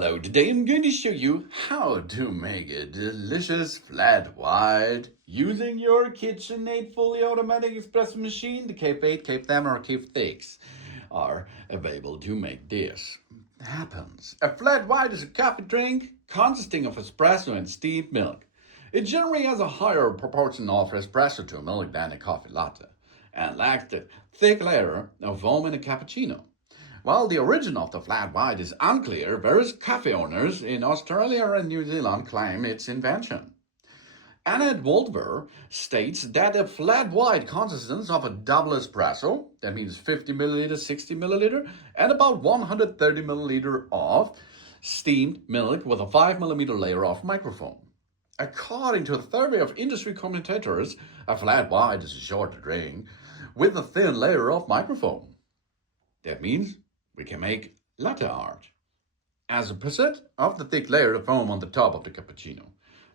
Hello, today I'm going to show you how to make a delicious flat white using your KitchenAid fully automatic espresso machine. The KF8, KF7 or KF6 are available to make this happens. A flat white is a coffee drink consisting of espresso and steamed milk. It generally has a higher proportion of espresso to milk than a coffee latte and lacks the thick layer of foam in a cappuccino. While the origin of the flat white is unclear, various cafe owners in Australia and New Zealand claim its invention. Annette Waldver states that a flat white consists of a double espresso, that means 50 milliliter, 60 milliliter, and about 130 milliliter of steamed milk with a 5 millimeter layer of microfoam. According to a survey of industry commentators, a flat white is a shorter drink with a thin layer of microfoam. That means we can make latte art as a percent of the thick layer of foam on the top of the cappuccino.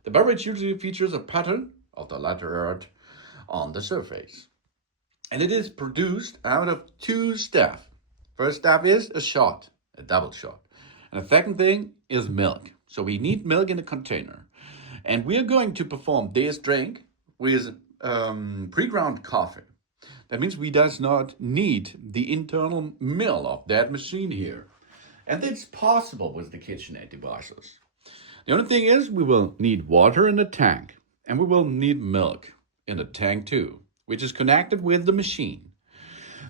The beverage usually features a pattern of the latte art on the surface. And it is produced out of two steps. First step is a shot, a double shot. And the second thing is milk. So we need milk in a container. And we are going to perform this drink with pre-ground coffee. That means we does not need the internal mill of that machine here. And it's possible with the KitchenAid devices. The only thing is we will need water in the tank. And we will need milk in the tank too, which is connected with the machine.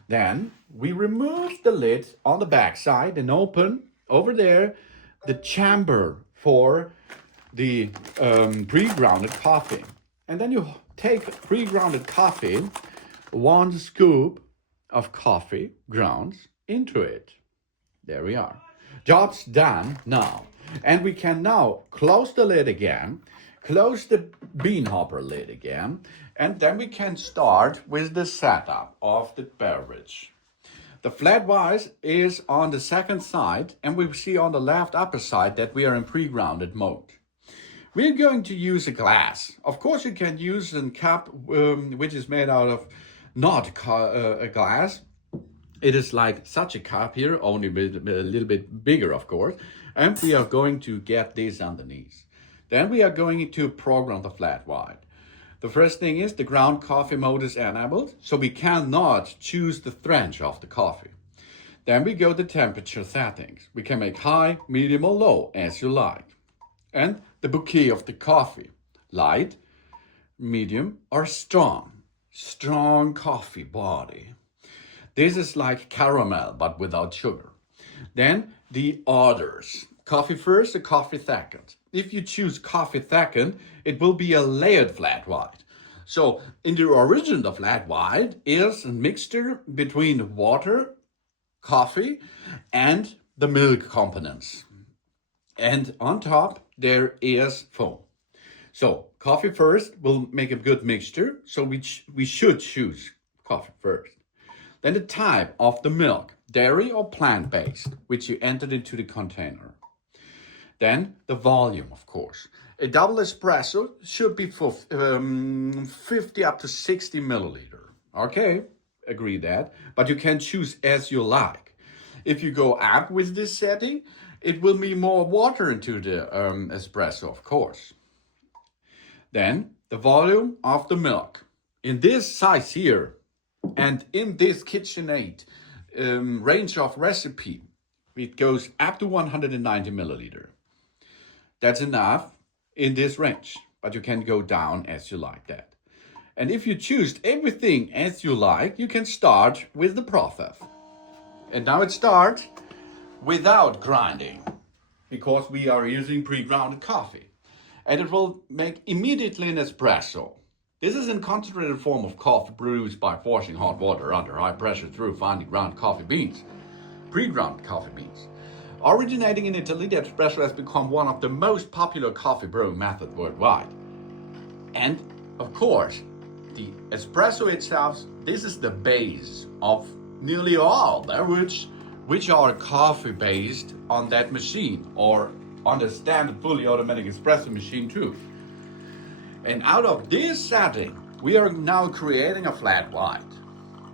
Then we remove the lid on the back side and open over there the chamber for the pre-grounded coffee. And then you take pre-grounded coffee, 1 scoop of coffee grounds into it. There we are. Job's done now. And we can now close the lid again, close the bean hopper lid again, and then we can start with the setup of the beverage. The flat white is on the second side, and we see on the left upper side that we are in pre-grounded mode. We're going to use a glass. Of course, you can use a cup which is made out of not a glass. It is like such a cup here, only a little bit bigger, of course. And we are going to get this underneath. Then we are going to program the flat white. The first thing is the ground coffee mode is enabled, so we cannot choose the strength of the coffee. Then we go to temperature settings. We can make high, medium or low as you like. And the bouquet of the coffee, light, medium or strong. Strong coffee body. This is like caramel but without sugar. Then the orders. Coffee first or coffee second. If you choose coffee second, it will be a layered flat white. So in the origin, the flat white is a mixture between water, coffee and the milk components. And on top there is foam. So coffee first will make a good mixture, so we should choose coffee first. Then the type of the milk, dairy or plant-based, which you entered into the container. Then the volume, of course. A double espresso should be for 50 up to 60 milliliter. Okay, agree that, but you can choose as you like. If you go up with this setting, it will be more water into the espresso, of course. Then the volume of the milk. In this size here and in this KitchenAid range of recipe, it goes up to 190 milliliter. That's enough in this range, but you can go down as you like that. And if you choose everything as you like, you can start with the process. And now it starts without grinding, because we are using pre-grounded coffee. And it will make immediately an espresso. This is a concentrated form of coffee brewed by forcing hot water under high pressure through finely ground coffee beans, pre-ground coffee beans. Originating in Italy, the espresso has become one of the most popular coffee brewing methods worldwide. And of course, the espresso itself, this is the base of nearly all beverages which are coffee based on that machine or on the standard fully automatic espresso machine too. And out of this setting, we are now creating a flat white.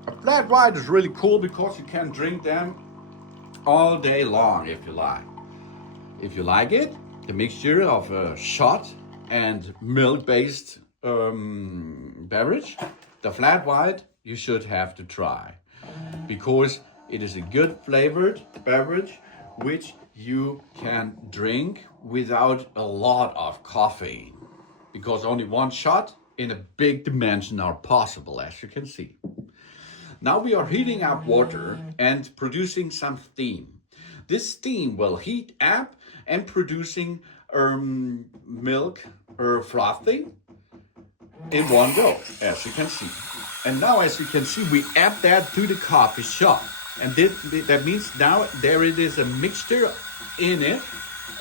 A flat white is really cool because you can drink them all day long if you like. if you like it, the mixture of a shot and milk-based beverage, the flat white, you should have to try, because it is a good flavored beverage which you can drink without a lot of coffee, because only one shot in a big dimension are possible, as you can see. Now we are heating up water and producing some steam. This steam will heat up and producing milk or frothing in one go, as you can see. And now, as you can see, we add that to the coffee shop. And that means now there it is a mixture in it.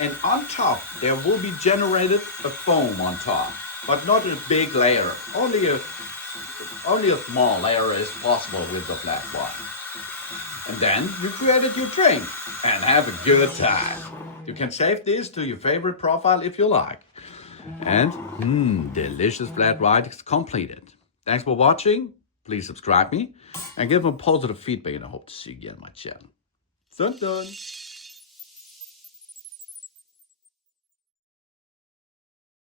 And on top, there will be generated a foam on top, but not a big layer. Only a small layer is possible with the flat white. And then you created your drink and have a good time. You can save this to your favorite profile if you like. And delicious flat white is completed. Thanks for watching. Please subscribe me and give me positive feedback, and I hope to see you again on my channel. Dun dun.